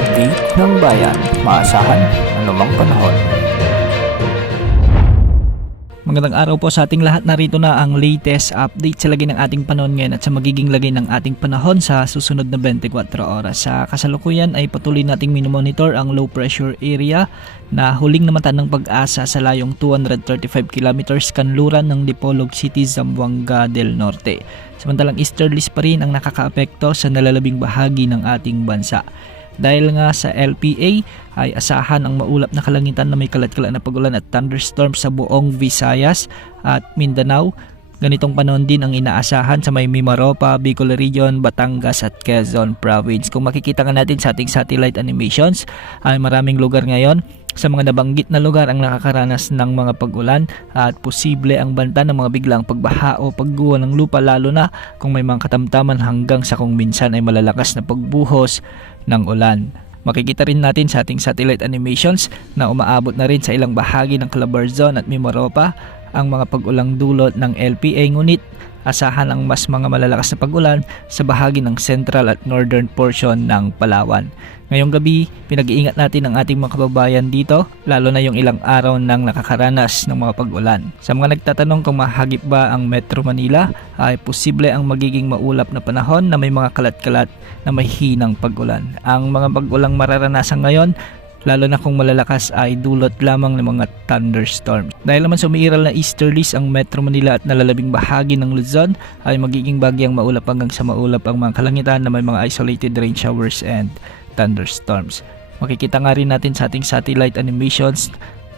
update ng bayan, maasahan anumang panahon. Magandang araw po sa ating lahat. Narito na ang latest update sa lagay ng ating panahon ngayon at sa magiging lagay ng ating panahon sa susunod na 24 oras. Sa kasalukuyan ay patuloy nating minomonitor ang low pressure area na huling namatan ng Pag-asa sa layong 235 kilometers kanluran ng Dipolog City, Zamboanga del Norte. Samantalang easterlies pa rin ang nakakaapekto sa nalalabing bahagi ng ating bansa. Dahil nga sa LPA ay asahan ang maulap na kalangitan na may kalat-kalat na pagulan at thunderstorms sa buong Visayas at Mindanao. Ganitong panahon din ang inaasahan sa may Mimaropa, Bicol Region, Batangas at Quezon Province. Kung makikita nga natin sa ating satellite animations ay maraming lugar ngayon sa mga nabanggit na lugar ang nakakaranas ng mga pag-ulan at posible ang banta ng mga biglang pagbaha o pagguho ng lupa, lalo na kung may mga katamtaman hanggang sa kung minsan ay malalakas na pagbuhos ng ulan. Makikita rin natin sa ating satellite animations na umaabot na rin sa ilang bahagi ng Calabarzon at Mimaropa ang mga pag-ulang dulot ng LPA, ngunit asahan ang mas mga malalakas na pag-ulan sa bahagi ng central at northern portion ng Palawan. Ngayong gabi, pinag-iingat natin ang ating mga kababayan dito, lalo na yung ilang araw nang nakakaranas ng mga pag-ulan. Sa mga nagtatanong kung mahagip ba ang Metro Manila, ay posible ang magiging maulap na panahon na may mga kalat-kalat na may hinang pag-ulan. Ang mga pag-ulang mararanasan ngayon, lalo na kung malalakas, ay dulot lamang ng mga thunderstorms. Dahil naman sa umiiral na easterlies ang Metro Manila at nalalabing bahagi ng Luzon, ay magiging bagyang maulap hanggang sa maulap ang mga kalangitan na may mga isolated rain showers and thunderstorms. Makikita nga rin natin sa ating satellite animations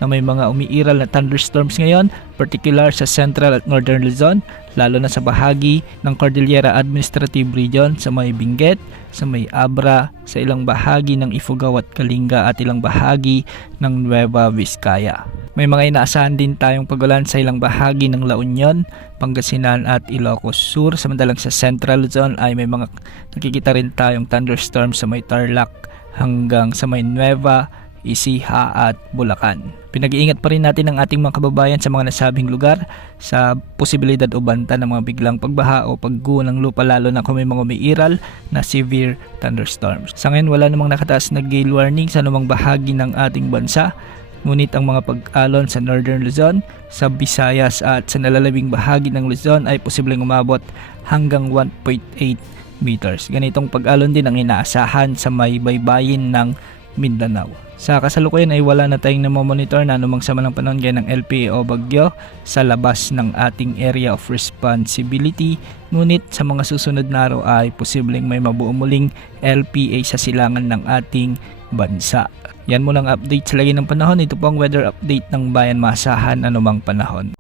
na may mga umiiral na thunderstorms ngayon, particular sa central at northern Luzon, lalo na sa bahagi ng Cordillera Administrative Region, sa may Benguet, sa may Abra, sa ilang bahagi ng Ifugao at Kalinga at ilang bahagi ng Nueva Vizcaya. May mga inaasahan din tayong pagulan sa ilang bahagi ng La Union, Pangasinan at Ilocos Sur. Samantalang sa Central Luzon ay may mga nakikita rin tayong thunderstorms sa may Tarlac hanggang sa may Nueva Ecija at Bulacan. Pinag-iingat pa rin natin ang ating mga kababayan sa mga nasabing lugar sa posibilidad o banta ng mga biglang pagbaha o pagguho ng lupa, lalo na kung may mga umiiral na severe thunderstorms. Sa ngayon, wala namang nakataas na gale warning sa anumang bahagi ng ating bansa, ngunit ang mga pag-alon sa Northern Luzon, sa Visayas at sa nalalabing bahagi ng Luzon ay posibleng umabot hanggang 1.8 meters. Ganitong pag-alon din ang inaasahan sa may baybayin ng Mindanao. Sa kasalukuyan ay wala na tayong namomonitor na anumang sama ng panahon gaya ng LPA o bagyo sa labas ng ating area of responsibility, ngunit sa mga susunod na araw ay posibleng may mabuo muling LPA sa silangan ng ating bansa. Yan muna ang update sa lagay ng panahon. Ito po ang weather update ng bayan, maasahan anumang panahon.